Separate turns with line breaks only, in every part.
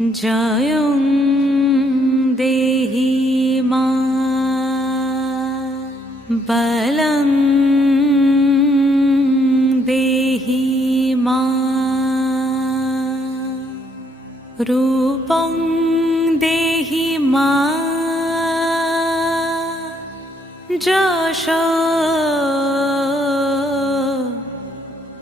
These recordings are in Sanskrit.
जयं देहि मा बलं देहि मा रूपं देहि मा जश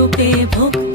রূপে ভক্তি